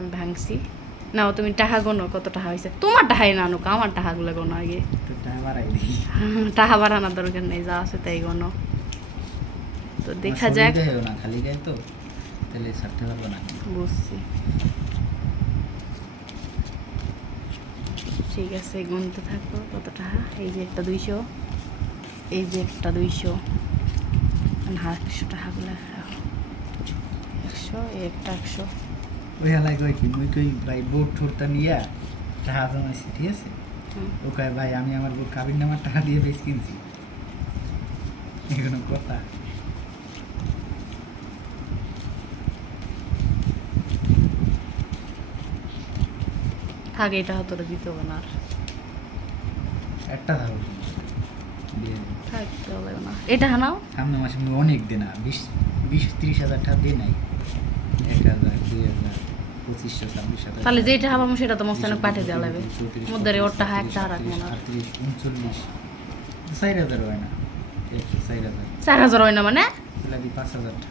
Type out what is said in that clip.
আমি ভাঙছি। নাও তুমি টাকা গোনো কত টাকা হয়েছে। তোমার টাকাই না আনুক, আমার টাকাগুলো গোনো আগে। টাকা বাড়ানোর দরকার নেই, যা আছে তাই গোনো। তো দেখা যাক। খালি গায়ে তো তাহলে ছাড়তে পারবো না। বুঝছি, ঠিক আছে গুনতে থাকো কত টাকা। এই যে একটা 200, এই যে একটা 200, 100 টাকাগুলো 100, এই একটা 100। ওই হালাই কই কি মুই কই ভাই বোট ঠোরটা নিয়া টাকা জমাইছি, ঠিক আছে। ও কয় ভাই আমি আমার বোট কাবির নামার টাকা দিয়ে বেশ কিনছি। এগুলো কথা। থাক, এটা তোরা দিতে হবে না আর। একটা থাকো থাক চলে না, এটা হানাও। সামনে মাসে আমি অনেক দিন না 20-30 হাজার টাকা দিয়ে নাই। 1000, 2000, 2500, 26,000। তাহলে যেটা হাবাম সেটা তো মোস্তানক পাঠিয়ে দেওয়া লাগবে। মুদ্দারে ওর টাকা একটা রাখবো না। 38, 39, 4000 হয় না। 4000 4000 হয় না মানে 5000 টাকা।